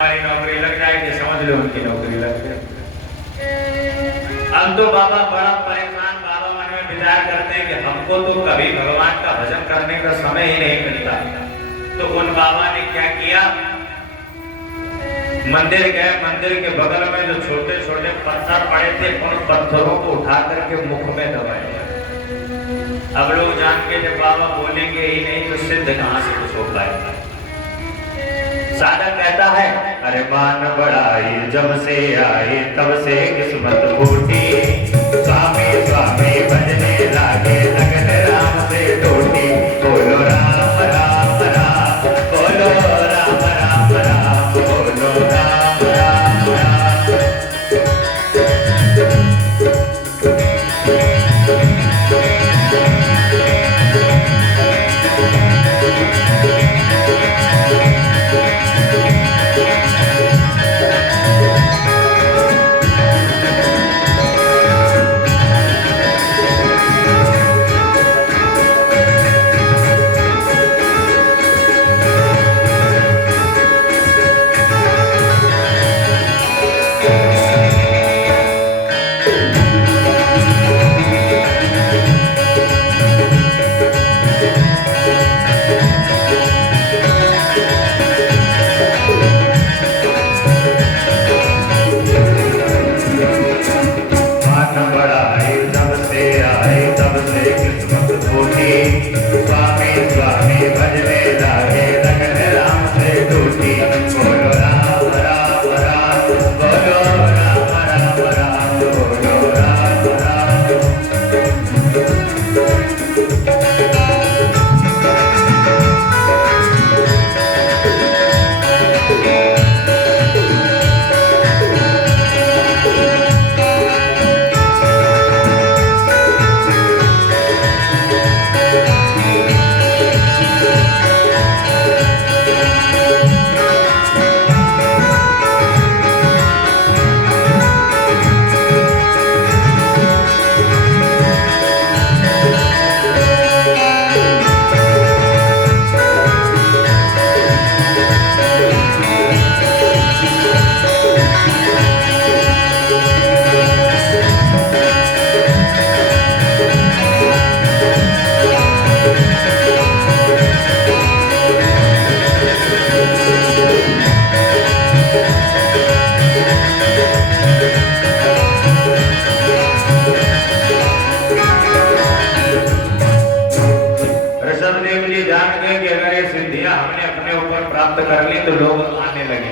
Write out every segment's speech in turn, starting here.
हमारी नौकरी लग जाएगी, समझ लो उनकी नौकरी लग जाएगी। अब तो बाबा बड़ा परेशान, बाबा मन में विचार करते हैं कि हमको तो कभी भगवान का भजन करने का समय ही नहीं मिलता। तो उन बाबा ने क्या किया, मंदिर गए, मंदिर के बगल में जो छोटे छोटे पत्थर पड़े थे उन पत्थरों को उठा करके मुख में दबाए। अब लोग जान के जब बाबा बोलेंगे ही नहीं तो सिद्ध कहां से कुछ हो पाएगा। साधक कहता है, अरे मान बढ़ाई जब से आई तब से किस्मत फूटी, स्वामी स्वामी भजने लागे लगन राम से टूटी। बोलो राम राम राम, बोलो राम राम राम, बोलो राम राम राम। कर ली तो लोग आने लगे।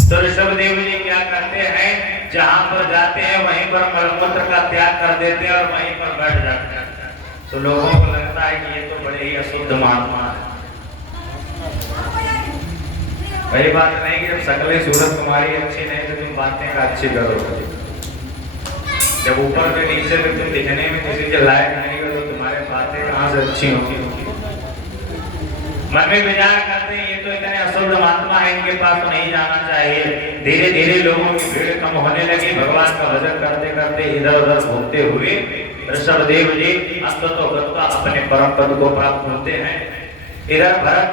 तो ऋषभदेव जी क्या करते हैं, जहां पर जाते हैं वहीं पर मलमूत्र का त्याग कर देते हैं और वहीं पर बैठ जाते हैं। तो लोगों को लगता है कि ये तो बड़े ही अशुद्ध महात्मा है। वही बात नहीं कि जब सकले सूरत तुम्हारी अच्छी नहीं तो तुम बातें का अच्छी करो। जब ऊपर से नीचे से तुम दिखने में किसी के लायक नहीं हो तो तुम्हारे बातें कहां से अच्छी होगी। मन में विचार करते हैं ये तो इतने अशुद्ध महात्मा है, इनके पास तो नहीं जाना चाहिए। धीरे धीरे लोगों की भीड़ कम होने लगी। भगवान का भजन करते करते इधर उधर घूमते हुए ऋषभदेव जी अंततः अपने परम पद को प्राप्त होते हैं। इधर भरत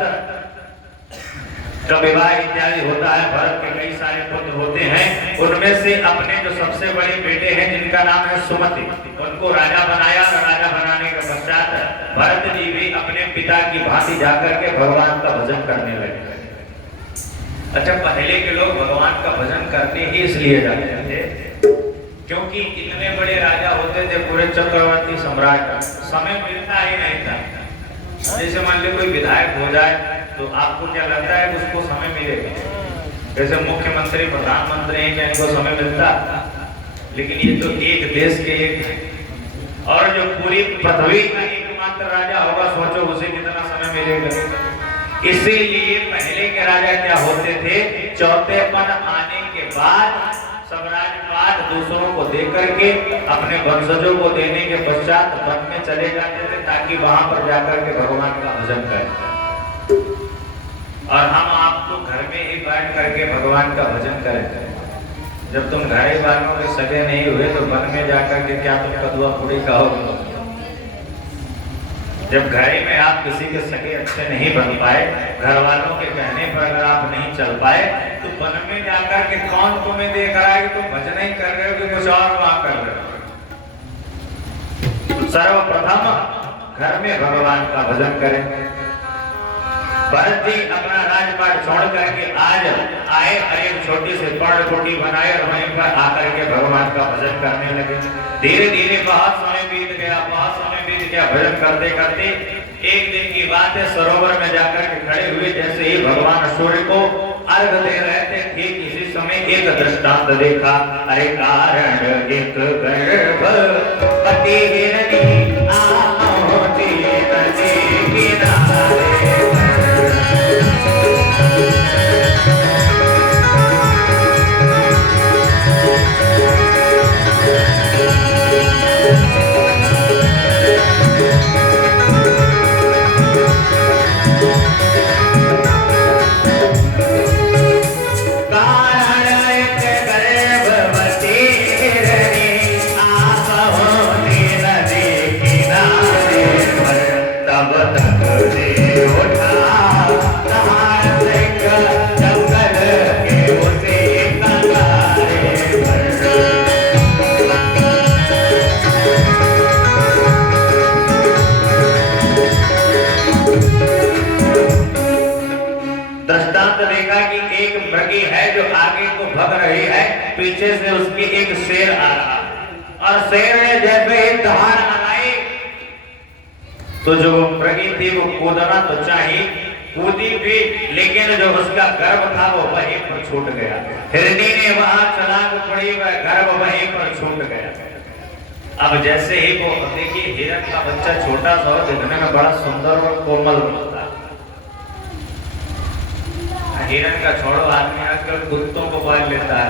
का विवाह इत्यादि होता है। भरत के कई सारे पुत्र होते हैं, उनमें से अपने जो सबसे बड़े बेटे हैं जिनका नाम है सुमति, उनको राजा बनाया। राजा बनाने के पश्चात भरत जी भी अपने पिता की भांति जाकर के भगवान का भजन करने लगे। अच्छा, पहले के लोग भगवान का भजन करने ही इसलिए जाते थे क्योंकि इतने बड़े राजा होते थे, पूरे चक्रवर्ती सम्राट, समय मिलता ही नहीं था। जैसे मान लो कोई विधायक हो जाए तो आपको क्या लगता है उसको समय मिलेगा? जैसे मुख्यमंत्री प्रधानमंत्री हैं, क्या इनको समय मिलता? लेकिन ये तो एक देश के एक है और जो पूरी पृथ्वी का एकमात्र राजा होगा, सोचो उसे कितना समय मिलेगा। इसीलिए पहले के राजा क्या होते थे, चौथेपन आने के बाद सब राजपाट दूसरों को दे करके अपने वंशजों को देने के पश्चात वन में चले जाते थे ताकि वहां पर जाकर के भगवान का भजन करें। और हम आपको घर में ही बैठ करके भगवान का भजन करें। जब तुम घरे वालों के सगे नहीं हुए तो वन में जाकर के क्या तुम कदुआ पूरी कहोगे? जब घरे में आप किसी के सगे अच्छे नहीं बन पाए, घर वालों के कहने पर अगर आप नहीं चल पाए तो वन में जाकर के कौन तुम्हें देख रहा है कि तुम भजन ही कर रहे हो कि कुछ और वहां कर रहे हो? तो सर्वप्रथम घर में भगवान का भजन करें। भरत जी अपना राजपाट छोड़ करके आज आए और एक छोटी सी पर्णकुटी बनाए और वहीं पर आकर के भगवान का भजन करने लगे। धीरे धीरे बहुत समय बीत गया, बहुत समय बीत गया। भजन करते करते एक दिन की बात है, सरोवर में जाकर के खड़े हुए, जैसे ही भगवान सूर्य को अर्घ दे रहे थे, ठीक इसी समय एक दृष्टांत देखा। अरे कारण एक गर्भवती हिरनी आहोती नदी किनारे। पीछे से उसकी एक शेर आ रहा और शेर ने जैसे ही दहाड़ लगाई तो जो मृगी थी वो कूदना तो चाहिए, कूदी भी, लेकिन जो उसका गर्भ था वो वहीं पर छूट गया। हिरनी ने वहां छलांग पड़ी, वह गर्भ वहीं पर छूट गया। अब जैसे ही वो, देखिए हिरन का बच्चा छोटा सा दिखने में बड़ा सुंदर और कोमल होता है। हिरन का छोड़ो, आदमी आजकल कुत्तों को पाल लेता है।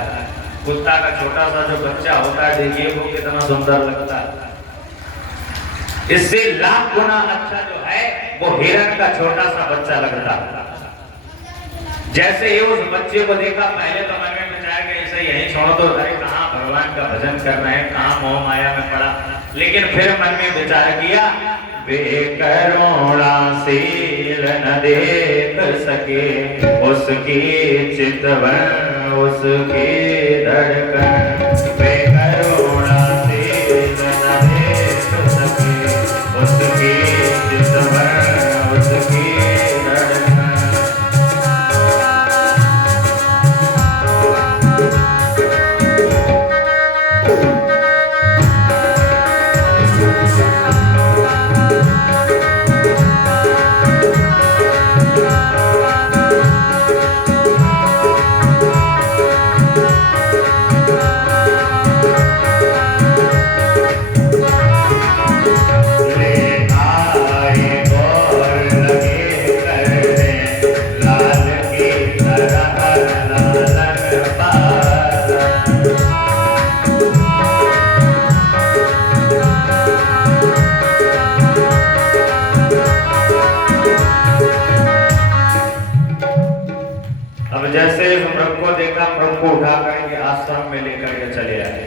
कुत्ता का छोटा सा जो बच्चा होता है, देखिए वो कितना सुंदर लगता है। इससे लाख गुना अच्छा जो है वो हिरन का छोटा सा बच्चा लगता है। जैसे ही उस बच्चे को देखा, पहले तो मन में विचार कि इसे यहीं छोड़ दो, अरे कहाँ भगवान का भजन कर रहे हैं, कहाँ मोह माया में पड़ा। लेकिन फिर मन में विचार किया, बेकरुणा शील न देख सके उसकी चितवन उसकी धड़कन। बेकरुणा शील न देख सके उसकी चितवन उसकी धड़कन। जैसे मृग को देखा, मृग को उठा करके आश्रम में लेकर के चले आए।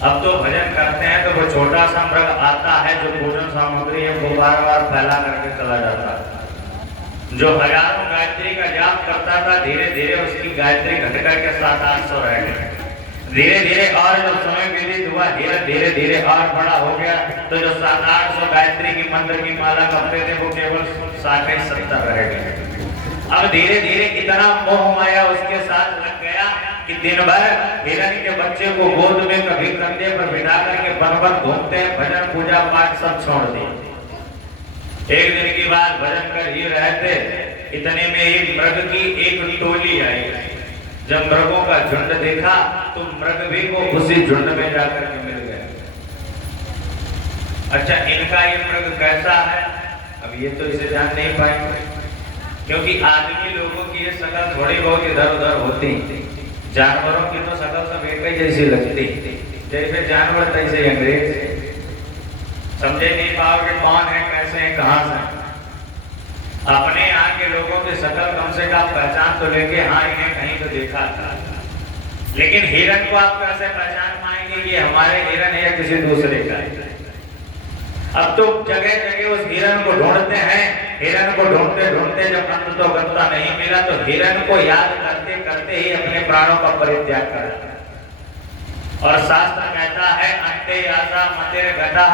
अब तो भजन करते हैं तो वो छोटा सा मृग आता है, जो पूजन सामग्री है वो बार बार फैला करके चला जाता है। जो हजारों गायत्री का जाप करता था, धीरे धीरे उसकी गायत्री घट करके 700-800 रह गए। धीरे धीरे और जो समय व्यतीत हुआ, धीरे धीरे और बड़ा हो गया, तो जो 700-800 गायत्री की मंत्र की माला करते थे वो केवल 60-70 रह गए। अब धीरे धीरे इतना मोह माया उसके साथ लग गया कि दिन भर हिरन के बच्चे को गोद में, कभी कंधे पर बिठा करके बन घूमते हैं, भजन पूजा पाठ सब छोड़ दिए। एक दिन की बात, भजन कर ही रहे थे, इतने में एक मृग की एक टोली आई। जब मृगों का झुंड देखा तो मृग भी को उसी झुंड में जाकर के मिल गया। अच्छा, इनका ये मृग कैसा है, अब ये तो इसे जान नहीं पाएंगे, क्योंकि आदमी लोगों की ये शकल थोड़ी बहुत इधर उधर होती, जानवरों की तो शकल सब एक ही जैसी लगती। जैसे जानवर तैसे अंग्रेज, समझे नहीं पाओगे कौन है, कैसे है, कहां से। अपने यहाँ के लोगों की शकल कम से कम पहचान तो लेंगे, हाँ इन्हें कहीं तो देखा था। लेकिन हिरन को आप कैसे पहचान पाएंगे कि हमारे हिरन है या किसी दूसरे का। अब तो जगह जगह उस हिरन को ढूंढते हैं, हिरण को ढूंढते ढूंढते जब अंत तो गत्ता नहीं मिला तो हिरण को याद करते करते ही अपने प्राणों का परित्याग कर। और शास्त्र कहता है अंते यादा मतिर गता,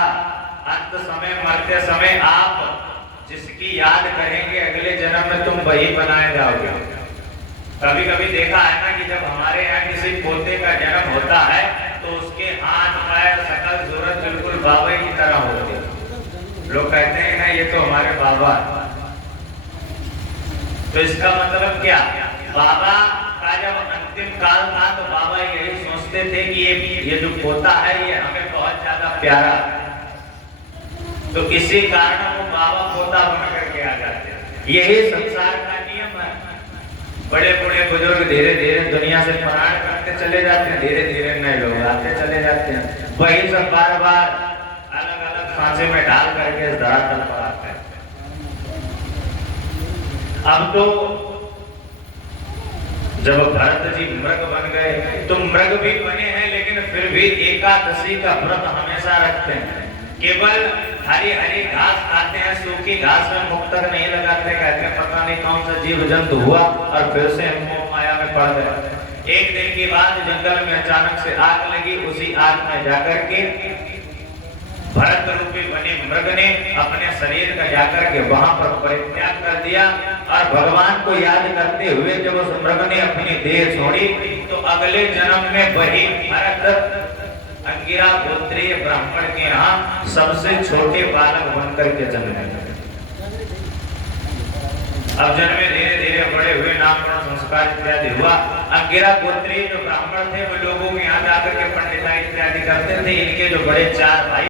अंत समय मरते समय आप जिसकी याद करेंगे अगले जन्म में तुम वही बनाए जाओगे। कभी कभी देखा है ना कि जब हमारे यहाँ किसी पोते का जन्म होता है तो उसके हाथ पैर सकल सूरत बिल्कुल बाबा की तरह होते हैं। लोग कहते हैं ना ये तो हमारे बाबा। तो इसका मतलब क्या, बाबा का जब अंतिम काल था तो बाबा यही सोचते थे कि ये जो पोता है ये हमें बहुत ज्यादा प्यारा, तो इसी कारण वो बाबा पोता बन करके आ जाते हैं। यही संसार का नियम है। बड़े बड़े बुजुर्ग धीरे धीरे दुनिया से परायण करते चले जाते हैं, धीरे धीरे नए लोग आते चले जाते हैं। वही सब बार बार अलग अलग सांचे में डाल करके इस धरातल पर आते हैं। अब तो जब भरत जी मृग बन गए तो मृग भी बने हैं, लेकिन फिर भी एकादशी का व्रत हमेशा रखते हैं। केवल हरी हरी घास खाते हैं, सूखी घास में मुक्तक नहीं लगाते। कहते हैं पता नहीं कौन सा जीव जंतु हुआ और फिर से हम मोह माया में पड़ गए। एक दिन के बाद जंगल में अचानक से आग लगी। उसी आग में जाकर के भरत रूपी बने मृग ने अपने शरीर का जाकर के वहां पर परित्याग कर दिया। और भगवान को याद करते हुए जब उस मृग ने अपनी देह छोड़ी तो अगले जन्म में वही भरत अंगिरा गोत्रीय ब्राह्मण के यहाँ सबसे छोटे बालक बनकर के जन्मे। अब जन्मे, धीरे धीरे बड़े हुए, नामकरण संस्कार इत्यादि हुआ। अंगिरा गोत्रीय जो ब्राह्मण थे वो लोगों के यहाँ जाकर के पंडिताई इत्यादि करते थे। इनके जो बड़े चार भाई